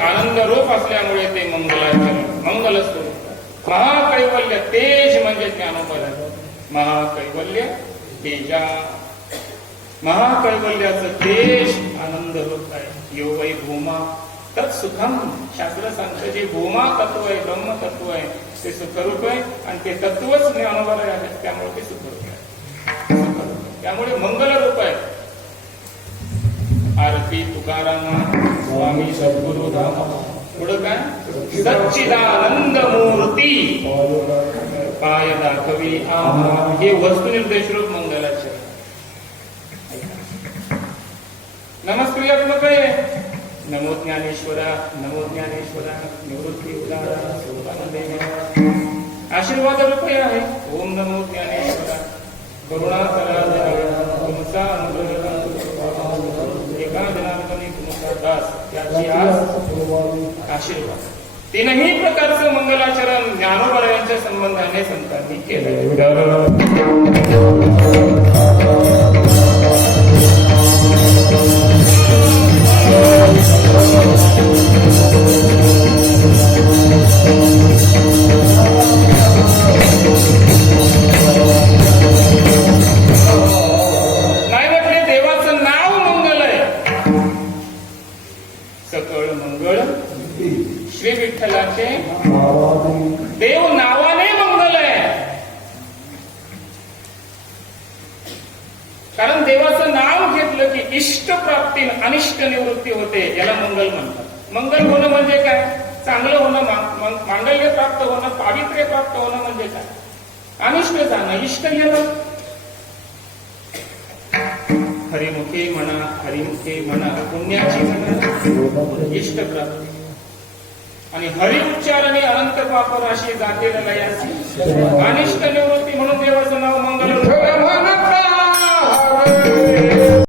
आनंद रूप असल्यामुळे ते मंगलाचरण, मंगल स्वरूप. महाकैवल्य तेज म्हणजे ज्ञानोबल आहे. महाकैवल्य तेजा, महाकैवल्याचं तेज आनंद रूप आहे. यो वै भूमा तत्सुखम. शास्त्र सांगतं जे भूमा तत्व आहे, ब्रह्म तत्व आहे ते सुखरूप आहे आणि ते तत्वच ज्ञानोबल आहे, त्यामुळे ते सुखरूप आहे. त्यामुळे मंगल रूप आहे. आरती तुकाराम स्वामी सद्गुरु धाम. पुढं काय? सच्चिदानंद मूर्ती पाय दाखवी आम्हा. हे वस्तुनिर्देश रूप मंगलाचरण. नमस्क्रियात्मक आहे. नमो ज्ञानेश्वरा, नमो ज्ञानेश्वरा, निवृत्ती उदारा सोपानंदे. आशीर्वाद रूप आहे. ओम नमो ज्ञानेश्वरा, करुणा करा तुमचा अनुग्रह एका जनार्दनी तुमचा दास, त्याची आज आशीर्वाद. तीनही प्रकारचं मंगलाचरण ज्ञानोबा यांच्या संबंधाने संतांनी केलं. नाही म्हटले देवाचं नाव मंगल आहे. सकळ मंगळ श्री विठ्ठलाचे देव नावाने मंगल आहे. कारण देवाचं नाव घेतलं की इष्ट प्राप्ती अनिष्ट निवृत्ती होते, याला मंगल म्हणतात. मंगल होणं म्हणजे काय? चांगलं होणं, मांगल्य प्राप्त होणं, पावित्र्य प्राप्त होणं म्हणजे काय? अनिष्ट जाणं, इष्ट घेणं. हरिमुखे म्हणा, हरिमुखे म्हणा, पुण्याची म्हणा, इष्ट प्राप्ती. आणि हरि उच्चारणे अनंत पाप राशी जाते लयासी, अनिष्ट